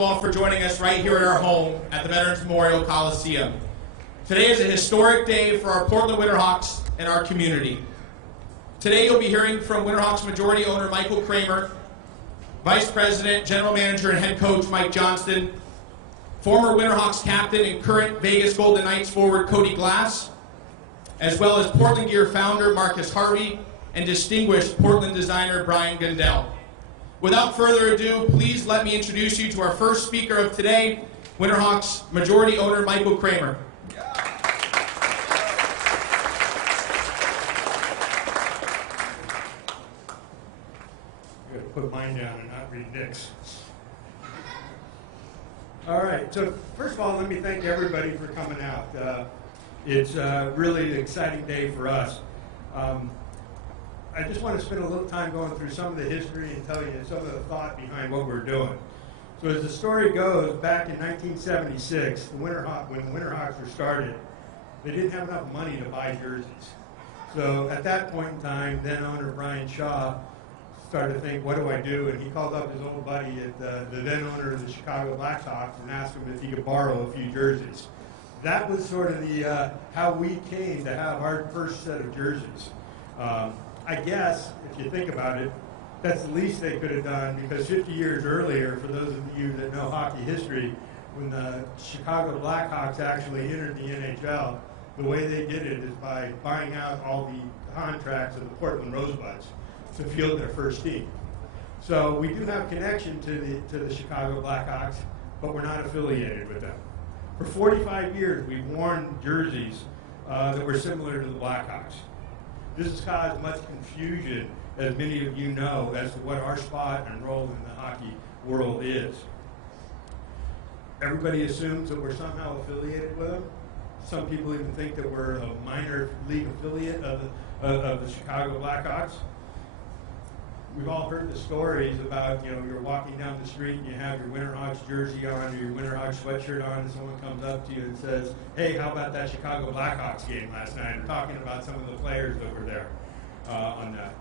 All for joining us right here at our home at the Veterans Memorial Coliseum. Today is a historic day for our Portland Winterhawks and our community. Today you'll be hearing from Winterhawks majority owner Michael Kramer, Vice President, General Manager, and Head Coach Mike Johnston, former Winterhawks captain and current Vegas Golden Knights forward Cody Glass, as well as Portland Gear founder Marcus Harvey and distinguished Portland designer Brian Gundel. Without further ado, please let me introduce you to our first speaker of today, Winterhawks majority owner Michael Kramer. I'm going to put mine down and not read Nick's. All right, so first of all, let me thank everybody for coming out. It's really an exciting day for us. I just want to spend a little time going through some of the history and tell you some of the thought behind what we're doing. So as the story goes, back in 1976, when the Winterhawks were started, they didn't have enough money to buy jerseys. So at that point in time, then owner Brian Shaw started to think, what do I do? And he called up his old buddy, the then owner of the Chicago Blackhawks, and asked him if he could borrow a few jerseys. That was sort of the how we came to have our first set of jerseys. I guess, if you think about it, that's the least they could have done, because 50 years earlier, for those of you that know hockey history, when the Chicago Blackhawks actually entered the NHL, the way they did it is by buying out all the contracts of the Portland Rosebuds to field their first team. So we do have connection to the Chicago Blackhawks, but we're not affiliated with them. For 45 years, we've worn jerseys that were similar to the Blackhawks. This has caused much confusion, as many of you know, as to what our spot and role in the hockey world is. Everybody assumes that we're somehow affiliated with them. Some people even think that we're a minor league affiliate of the Chicago Blackhawks. We've all heard the stories about, you're walking down the street and you have your Winterhawks jersey on or your Winterhawks sweatshirt on, and someone comes up to you and says, hey, how about that Chicago Blackhawks game last night? I'm talking about some of the players that were there on that.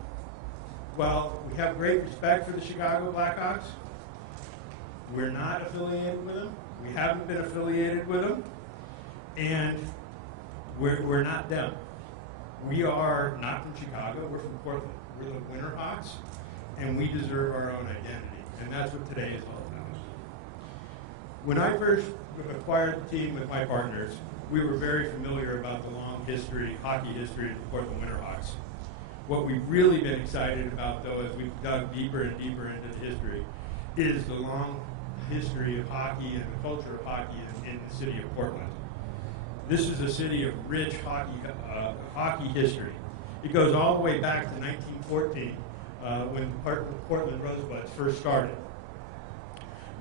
Well, we have great respect for the Chicago Blackhawks. We're not affiliated with them. We haven't been affiliated with them. And we're not them. We are not from Chicago. We're from Portland. We're the Winterhawks, and we deserve our own identity, and that's what today is all about. When I first acquired the team with my partners, we were very familiar about the long history, hockey history of the Portland Winterhawks. What we've really been excited about, though, as we've dug deeper and deeper into the history, is the long history of hockey and the culture of hockey in the city of Portland. This is a city of rich hockey history. It goes all the way back to 1914 when the Portland Rosebuds first started.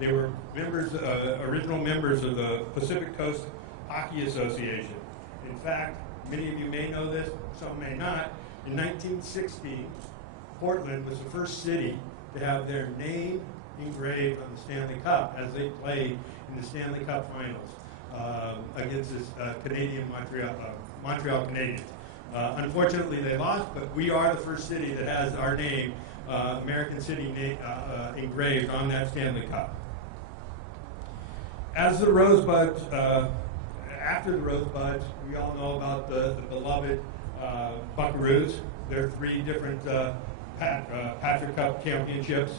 They were original members of the Pacific Coast Hockey Association. In fact, many of you may know this, some may not. In 1916, Portland was the first city to have their name engraved on the Stanley Cup as they played in the Stanley Cup Finals against this Montreal Canadiens. Unfortunately, they lost, but we are the first city that has our name, American City engraved on that Stanley Cup. As the Rosebuds, after the Rosebuds, we all know about the beloved Buckaroos. There are 3 different Patrick Cup championships.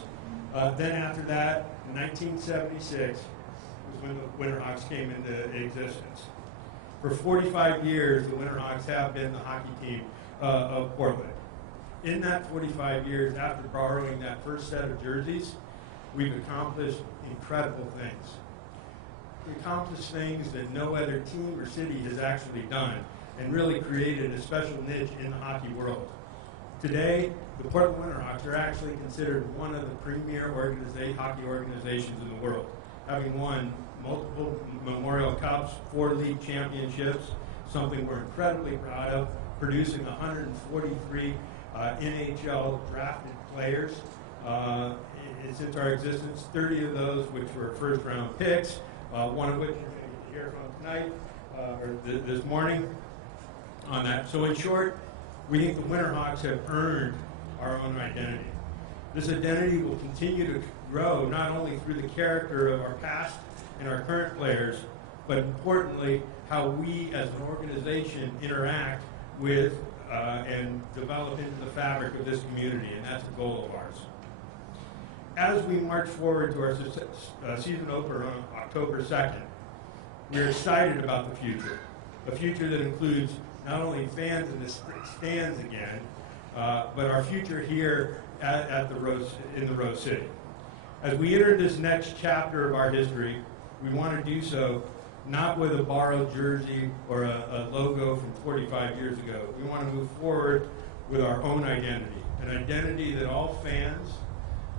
Then after that, in 1976, was when the Winterhawks came into existence. For 45 years, the Winterhawks have been the hockey team of Portland. In that 45 years, after borrowing that first set of jerseys, we've accomplished incredible things. We accomplished things that no other team or city has actually done, and really created a special niche in the hockey world. Today, the Portland Winterhawks are actually considered one of the premier hockey organizations in the world, having won multiple Memorial Cups, 4 league championships, something we're incredibly proud of, producing 143 NHL drafted players since our existence, 30 of those which were first-round picks, one of which you're going to get to hear from tonight, or this morning on that. So in short, we think the Winterhawks have earned our own identity. This identity will continue to grow not only through the character of our past and our current players, but importantly, how we as an organization interact with and develop into the fabric of this community, and that's a goal of ours. As we march forward to our season opener on October 2nd, we're excited about the future, a future that includes not only fans in the stands again, but our future here in the Rose City. As we enter this next chapter of our history, we want to do so not with a borrowed jersey or a logo from 45 years ago. We want to move forward with our own identity, an identity that all fans,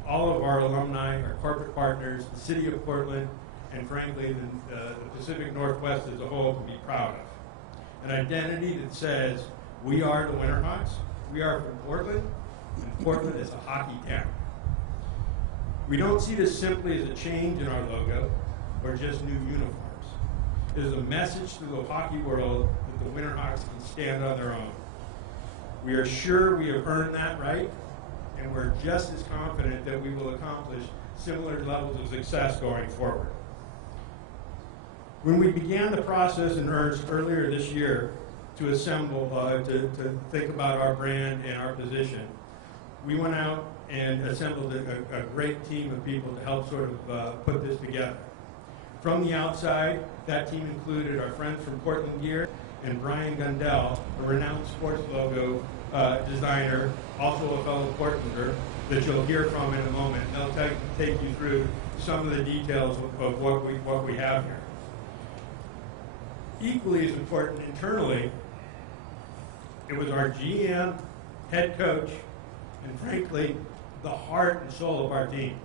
all of our alumni, our corporate partners, the city of Portland, and frankly, the Pacific Northwest as a whole can be proud of. An identity that says, we are the Winterhawks, we are from Portland, and Portland is a hockey town. We don't see this simply as a change in our logo or just new uniforms. It is a message to the hockey world that the Winterhawks can stand on their own. We are sure we have earned that right, and we're just as confident that we will accomplish similar levels of success going forward. When we began the process in earnest earlier this year to assemble, to think about our brand and our position, we went out and assembled a great team of people to help sort of put this together. From the outside, that team included our friends from Portland Gear and Brian Gundell, a renowned sports logo designer, also a fellow Portlander, that you'll hear from in a moment. They'll take you through some of the details of what we have here. Equally as important internally, it was our GM, head coach, and frankly, the heart and soul of our team,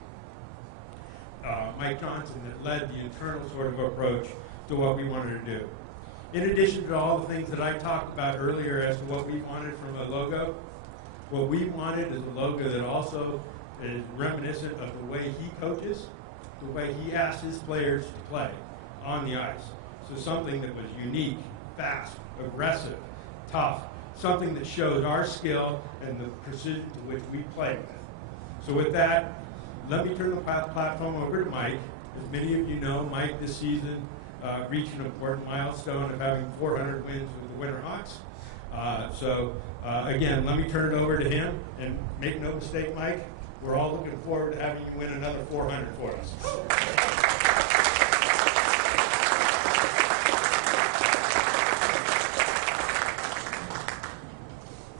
Mike Johnson, that led the internal sort of approach to what we wanted to do. In addition to all the things that I talked about earlier as to what we wanted from a logo, what we wanted is a logo that also is reminiscent of the way he coaches, the way he asks his players to play on the ice. So something that was unique, fast, aggressive, tough, something that shows our skill and the precision to which we play with. So with that, let me turn the platform over to Mike. As many of you know, Mike this season reached an important milestone of having 400 wins with the Winterhawks. Again, let me turn it over to him, and make no mistake, Mike, we're all looking forward to having you win another 400 for us.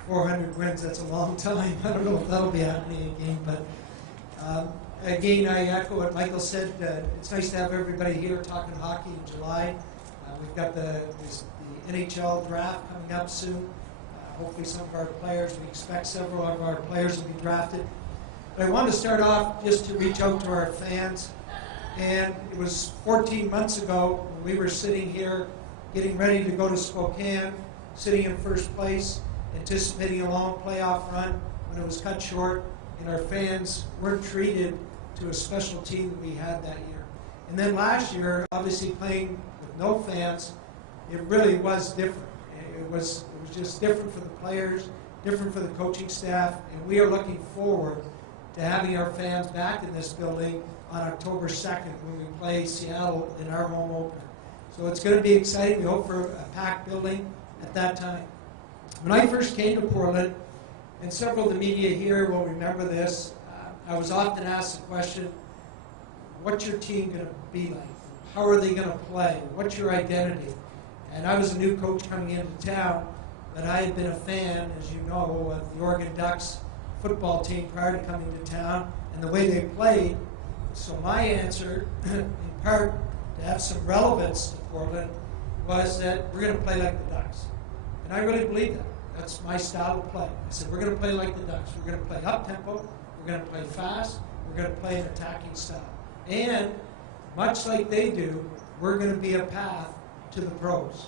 400 wins, that's a long time. I don't know if that'll be happening again, but again, I echo what Michael said. It's nice to have everybody here talking hockey in July. We've got the NHL draft coming up soon. Hopefully some of our players, we expect several of our players will be drafted. But I want to start off just to reach out to our fans. And it was 14 months ago when we were sitting here getting ready to go to Spokane, sitting in first place, anticipating a long playoff run when it was cut short, and our fans weren't treated to a special team that we had that year. And then last year, obviously playing with no fans, it really was different. It was just different for the players, different for the coaching staff, and we are looking forward to having our fans back in this building on October 2nd when we play Seattle in our home opener. So it's going to be exciting. We hope for a packed building at that time. When I first came to Portland, and several of the media here will remember this, I was often asked the question, what's your team going to be like? How are they going to play? What's your identity? And I was a new coach coming into town, but I had been a fan, as you know, of the Oregon Ducks football team prior to coming to town and the way they played. So my answer, in part, to have some relevance to Portland, was that we're going to play like the Ducks. And I really believe that. That's my style of play. I said, we're going to play like the Ducks. We're going to play up-tempo. We're going to play fast. We're going to play an attacking style. And much like they do, we're going to be a path to the pros.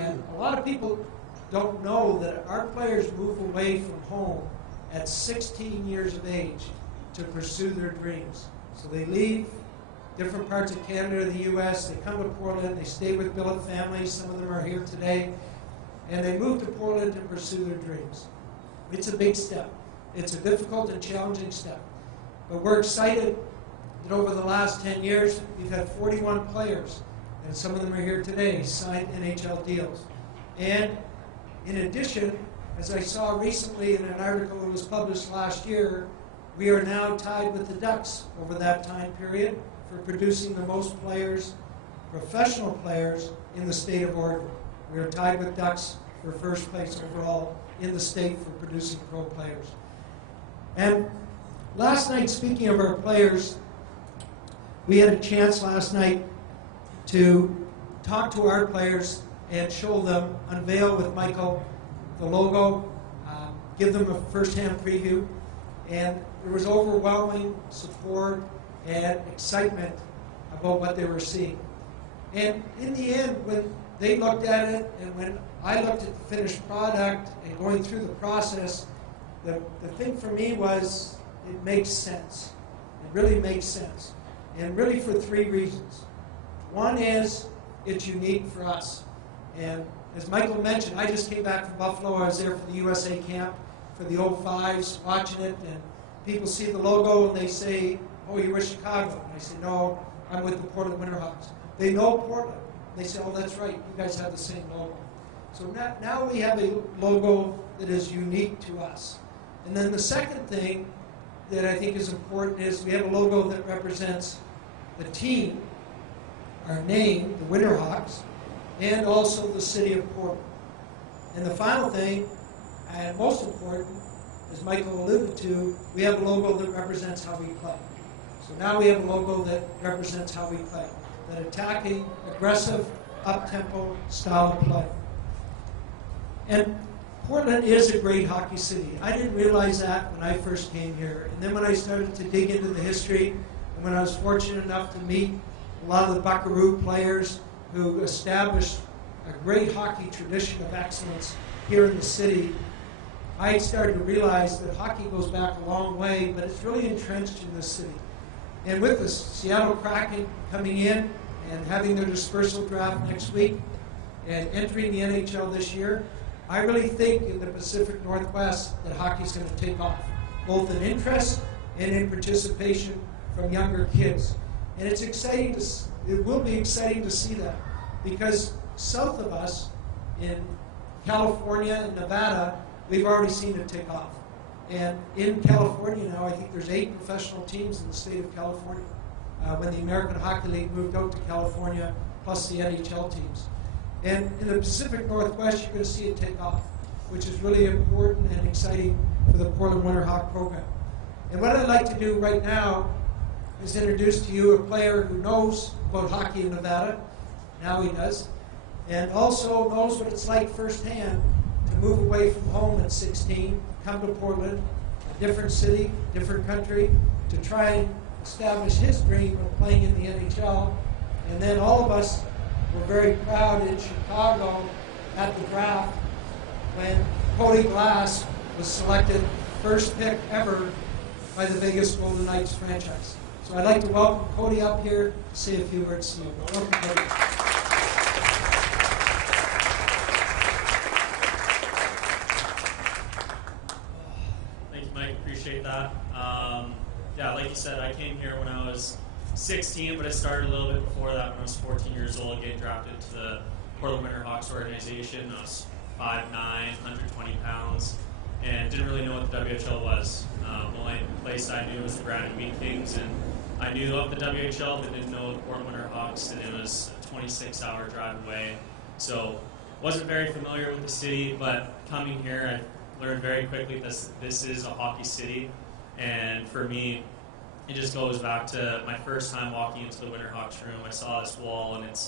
And a lot of people don't know that our players move away from home at 16 years of age to pursue their dreams. So they leave different parts of Canada, the U.S., they come to Portland, they stay with billet families, some of them are here today, and they move to Portland to pursue their dreams. It's a big step. It's a difficult and challenging step. But we're excited that over the last 10 years, we've had 41 players, and some of them are here today, signed NHL deals. And in addition, as I saw recently in an article that was published last year, we are now tied with the Ducks over that time period for producing the most players, professional players, in the state of Oregon. We are tied with Ducks for first place overall in the state for producing pro players. And last night, speaking of our players, we had a chance last night to talk to our players and show them, unveil with Michael the logo, give them a first-hand preview, and there was overwhelming support and excitement about what they were seeing. And in the end, when they looked at it and when I looked at the finished product and going through the process, the thing for me was it makes sense. It really makes sense. And really for three reasons. One is it's unique for us. And as Michael mentioned, I just came back from Buffalo. I was there for the USA camp for the 05s, watching it, and people see the logo and they say, oh, you're with Chicago. And I say, no, I'm with the Portland Winterhawks. They know Portland. They say, oh, that's right, you guys have the same logo. So now we have a logo that is unique to us. And then the second thing that I think is important is we have a logo that represents the team, our name, the Winterhawks, and also the city of Portland. And the final thing, and most important, as Michael alluded to, we have a logo that represents how we play. So now we have a logo that represents how we play. That attacking, aggressive, up-tempo style of play. And Portland is a great hockey city. I didn't realize that when I first came here. And then when I started to dig into the history, and when I was fortunate enough to meet a lot of the Buckaroo players who established a great hockey tradition of excellence here in the city, I started to realize that hockey goes back a long way, but it's really entrenched in this city. And with the Seattle Kraken coming in and having their dispersal draft next week and entering the NHL this year, I really think in the Pacific Northwest that hockey's going to take off, both in interest and in participation from younger kids. And it's exciting it will be exciting to see that, because south of us in California and Nevada, we've already seen it take off. And in California now, I think there's 8 professional teams in the state of California. When the American Hockey League moved out to California, plus the NHL teams. And in the Pacific Northwest, you're going to see it take off, which is really important and exciting for the Portland Winterhawk program. And what I'd like to do right now is introduce to you a player who knows about hockey in Nevada. Now he does. And also knows what it's like firsthand to move away from home at 16, come to Portland, a different city, different country, to try and establish his dream of playing in the NHL. And then all of us were very proud in Chicago at the draft when Cody Glass was selected first pick ever by the Vegas Golden Knights franchise. So I'd like to welcome Cody up here to say a few words to you. Welcome, Cody. Thank you, Mike. Appreciate that. Yeah, like you said, I came here when I was 16, but I started a little bit before that when I was 14 years old, getting drafted to the Portland Winterhawks organization. I was 5'9", 120 pounds, and didn't really know what the WHL was. The only place I knew was the Brandon Wheat Kings, and I knew of the WHL, but didn't know the Portland Winterhawks, and it was a 26-hour drive away. So wasn't very familiar with the city, but coming here, I learned very quickly this is a hockey city. And for me, it just goes back to my first time walking into the Winterhawks room. I saw this wall, and it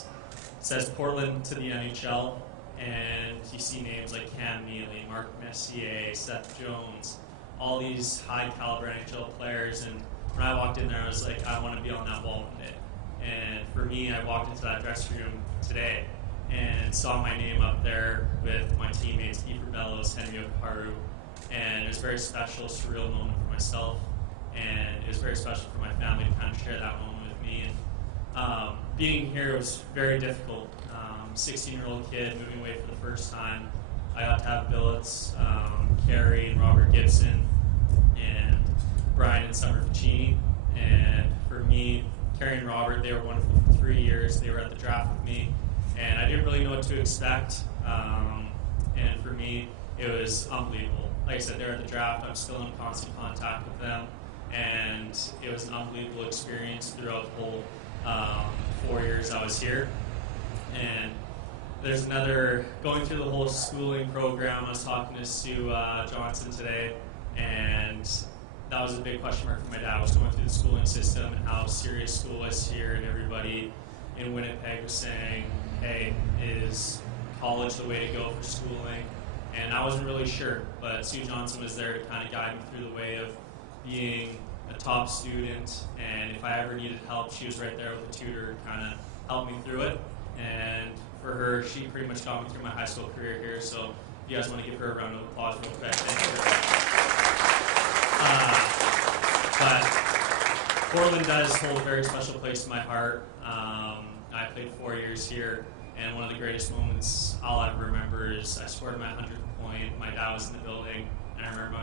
says Portland to the NHL, and you see names like Cam Neely, Mark Messier, Seth Jones, all these high-caliber NHL players. And when I walked in there, I was like, I want to be on that wall one day. And for me, I walked into that dressing room today and saw my name up there with my teammates, Kiefer Bellows, Henry Okaru, and it was a very special, surreal moment for myself, and it was very special for my family to kind of share that moment with me. And being here was very difficult. 16-year-old kid moving away for the first time. I got to have billets, Carrie and Robert Gibson, and Brian and Summer Ficini, And for me, Carrie and Robert, they were wonderful for 3 years. They were at the draft with me, and I didn't really know what to expect. And for me, it was unbelievable. Like I said, they were at the draft. I'm still in constant contact with them, and it was an unbelievable experience throughout the whole 4 years I was here. And there's another, going through the whole schooling program, I was talking to Sue Johnson today, and that was a big question mark for my dad. I was going through the schooling system and how serious school was here, and everybody in Winnipeg was saying, hey, is college the way to go for schooling? And I wasn't really sure, but Sue Johnson was there to kind of guide me through the way of being a top student, and if I ever needed help, she was right there with a tutor to kind of help me through it. And for her, she pretty much got me through my high school career here, so if you guys want to give her a round of applause real quick, thank you. But Portland does hold a very special place in my heart. I played 4 years here, and one of the greatest moments I'll ever remember is I scored my 100th point. My dad was in the building, and I remember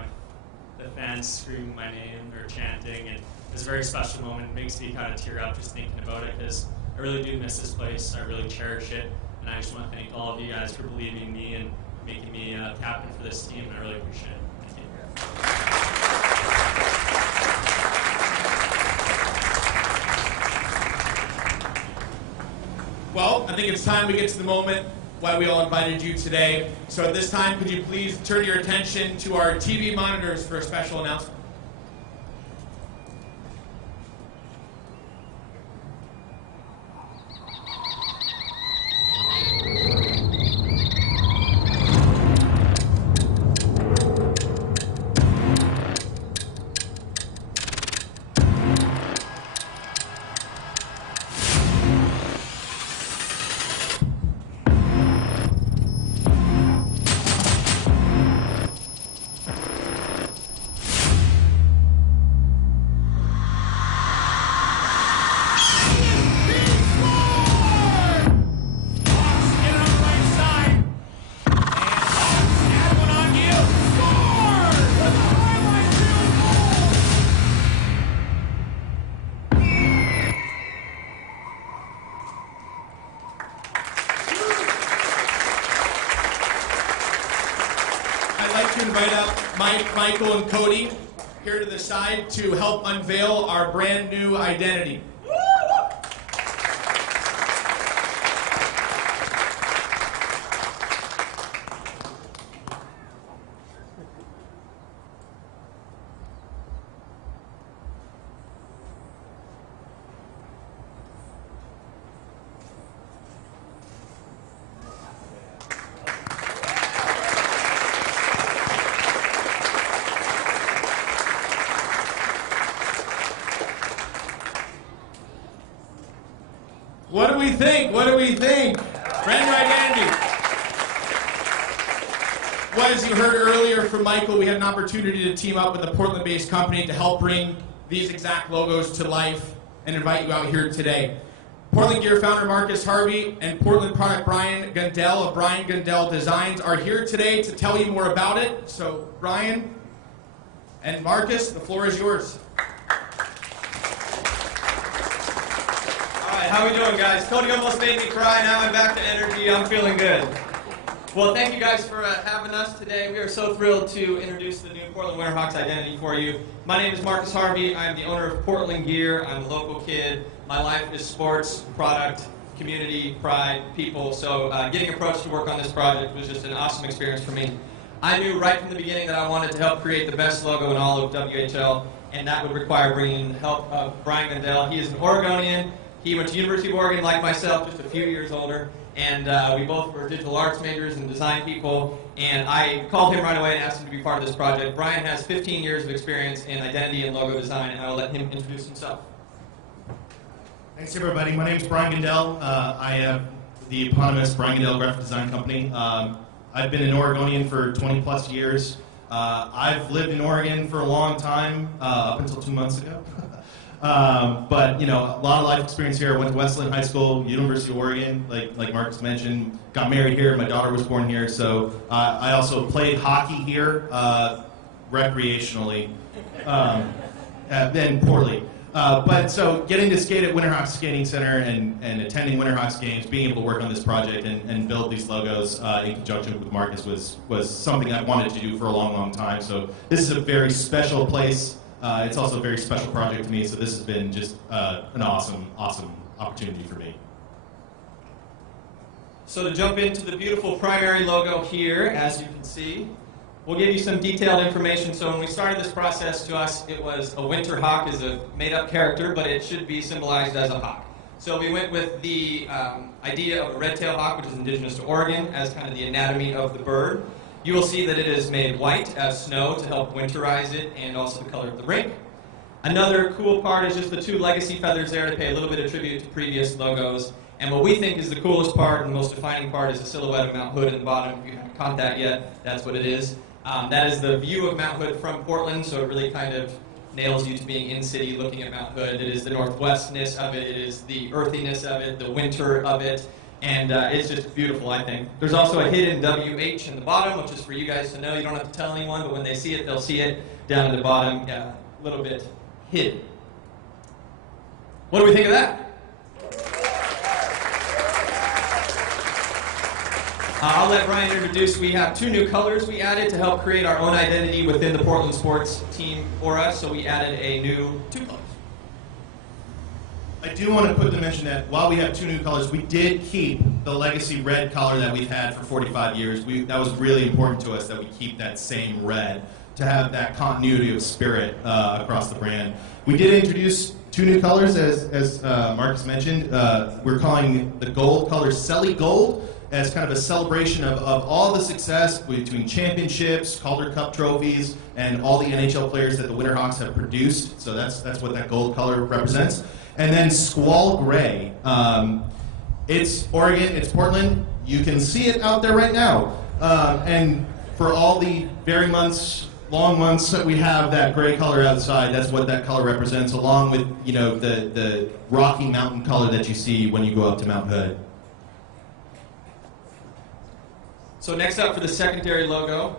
the fans screaming my name or chanting, and it was a very special moment. It makes me kind of tear up just thinking about it, because I really do miss this place. I really cherish it, and I just want to thank all of you guys for believing in me and making me captain for this team, and I really appreciate it. Thank you. Well, I think it's time we get to the moment why we all invited you today. So at this time, could you please turn your attention to our TV monitors for a special announcement? Invite up Mike, Michael, and Cody here to the side to help unveil our brand new identity. What do we think? What do we think? Brand new identity. Well, as you heard earlier from Michael, we had an opportunity to team up with a Portland-based company to help bring these exact logos to life and invite you out here today. Portland Gear founder Marcus Harvey and Portland product Brian Gundell of Brian Gundell Designs are here today to tell you more about it. So Brian and Marcus, the floor is yours. How we doing, guys? Cody almost made me cry. Now I'm back to energy. I'm feeling good. Well, thank you guys for having us today. We are so thrilled to introduce the new Portland Winterhawks identity for you. My name is Marcus Harvey. I am the owner of Portland Gear. I'm a local kid. My life is sports, product, community, pride, people. So getting approached to work on this project was just an awesome experience for me. I knew right from the beginning that I wanted to help create the best logo in all of WHL, and that would require bringing the help of Brian Gundell. He is an Oregonian. He went to University of Oregon like myself, just a few years older, and we both were digital arts majors and design people, and I called him right away and asked him to be part of this project. Brian has 15 years of experience in identity and logo design, and I will let him introduce himself. Thanks, everybody. My name is Brian Gundell. I have the eponymous Brian Gundell Graphic Design Company. I've been an Oregonian for 20 plus years. I've lived in Oregon for a long time, up until 2 months ago. But, you know, a lot of life experience here. I went to Wesleyan High School, University of Oregon, like Marcus mentioned. Got married here. My daughter was born here. So I also played hockey here recreationally, then poorly. But so getting to skate at Winterhawks Skating Center and attending Winterhawks games, being able to work on this project and build these logos in conjunction with Marcus was something I wanted to do for a long, long time. So this is a very special place. It's also a very special project to me, so this has been just an awesome, awesome opportunity for me. So to jump into the beautiful primary logo here, as you can see, we'll give you some detailed information. So when we started this process, to us, it was a winter hawk is a made-up character, but it should be symbolized as a hawk. So we went with the idea of a red-tailed hawk, which is indigenous to Oregon, as kind of the anatomy of the bird. You will see that it is made white as snow to help winterize it, and also the color of the rink. Another cool part is just the two legacy feathers there to pay a little bit of tribute to previous logos. And what we think is the coolest part and most defining part is the silhouette of Mount Hood in the bottom. If you haven't caught that yet, that's what it is. That is the view of Mount Hood from Portland, so it really kind of nails you to being in city looking at Mount Hood. It is the northwestness of it, it is the earthiness of it, the winter of it, and it's just beautiful, I think. There's also a hidden WH in the bottom, which is for you guys to know. You don't have to tell anyone, but when they see it, they'll see it down at the bottom, a little bit hidden. What do we think of that? I'll let Brian introduce. We have two new colors we added to help create our own identity within the Portland sports team for us, so we added a new two colors. I do want to put to mention that while we have two new colors, we did keep the legacy red color that we've had for 45 years. That was really important to us that we keep that same red to have that continuity of spirit across the brand. We did introduce two new colors, as Marcus mentioned. We're calling the gold color Selly Gold, as kind of a celebration of all the success between championships, Calder Cup trophies, and all the NHL players that the Winterhawks have produced. So that's what that gold color represents. And then Squall Gray. It's Oregon, it's Portland. You can see it out there right now. And for all the long months that we have that gray color outside, that's what that color represents, along with the Rocky Mountain color that you see when you go up to Mount Hood. So next up for the secondary logo,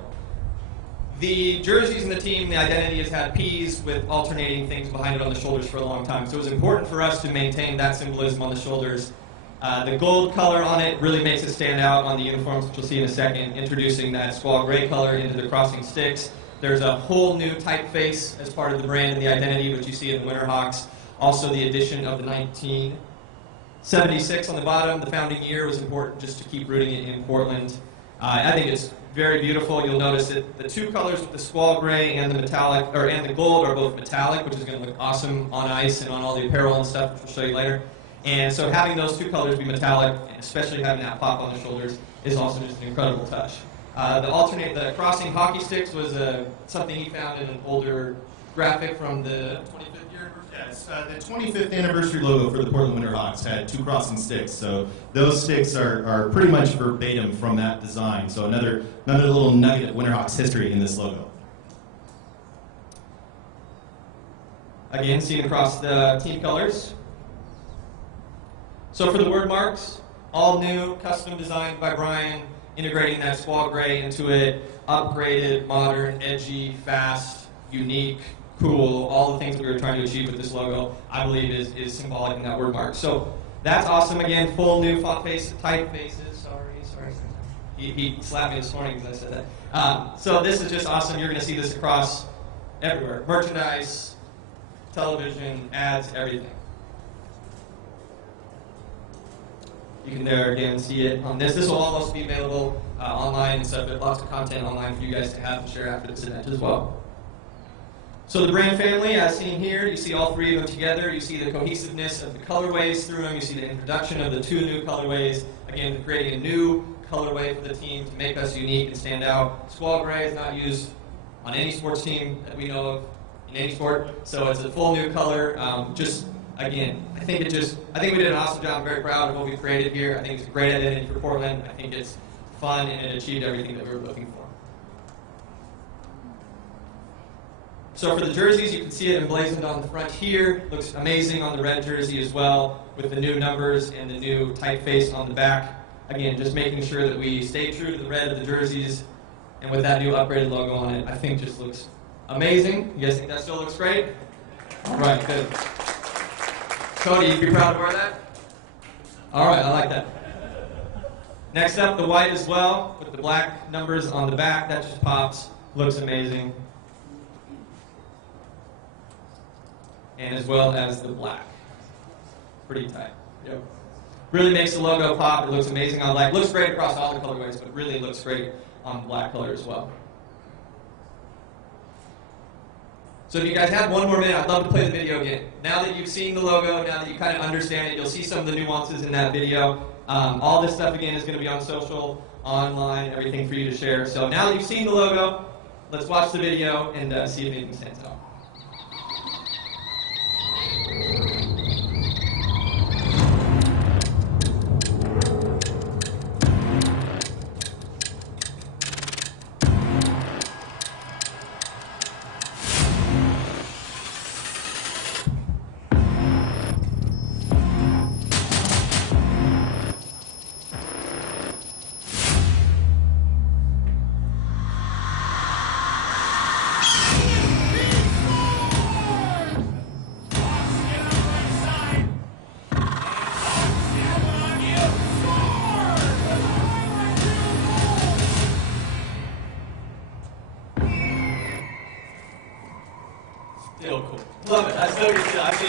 the jerseys in the team, the identity has had P's with alternating things behind it on the shoulders for a long time. So it was important for us to maintain that symbolism on the shoulders. The gold color on it really makes it stand out on the uniforms, which you'll see in a second, introducing that squall gray color into the crossing sticks. There's a whole new typeface as part of the brand and the identity, which you see in the Winterhawks. Also the addition of the 1976 on the bottom, the founding year, was important just to keep rooting it in Portland. I think it's very beautiful. You'll notice that the two colors with the squall gray and the metallic, and the gold, are both metallic, which is going to look awesome on ice and on all the apparel and stuff, which we'll show you later. And so having those two colors be metallic, and especially having that pop on the shoulders, is also just an incredible touch. The crossing hockey sticks was something he found in an older graphic from the 25th year. Yes, the 25th anniversary logo for the Portland Winterhawks had two crossing sticks, so those sticks are pretty much verbatim from that design. So another little nugget of Winterhawks history in this logo. Again, seen across the team colors. So for the word marks, all new, custom designed by Brian, integrating that squall gray into it, upgraded, modern, edgy, fast, unique, cool, all the things that we were trying to achieve with this logo, I believe is symbolic in that word mark. So that's awesome. Again, full new font face, typefaces. Sorry. He slapped me this morning because I said that. So this is just awesome. You're going to see this across everywhere. Merchandise, television, ads, everything. You can there again see it on this. This will almost be available online and stuff, but lots of content online for you guys to have and share after this event as well. So the brand family, as seen here, you see all three of them together. You see the cohesiveness of the colorways through them. You see the introduction of the two new colorways. Again, creating a new colorway for the team to make us unique and stand out. Squall gray is not used on any sports team that we know of in any sport, so it's a full new color. Again, I think we did an awesome job. I'm very proud of what we created here. I think it's a great identity for Portland. I think it's fun and it achieved everything that we were looking for. So for the jerseys, you can see it emblazoned on the front here. Looks amazing on the red jersey as well, with the new numbers and the new typeface on the back. Again, just making sure that we stay true to the red of the jerseys, and with that new upgraded logo on it, I think just looks amazing. You guys think that still looks great? All right, good. Cody, you'd be proud to wear that? All right, I like that. Next up, the white as well, with the black numbers on the back. That just pops. Looks amazing. And as well as the black. Pretty tight. Yep. Really makes the logo pop. It looks amazing on black. Looks great across all the colorways, but really looks great on the black color as well. So if you guys have one more minute, I'd love to play the video again. Now that you've seen the logo, now that you kind of understand it, you'll see some of the nuances in that video. All this stuff, again, is going to be on social, online, everything for you to share. So now that you've seen the logo, let's watch the video and see if anything stands out. Still cool. Love it. I still get to.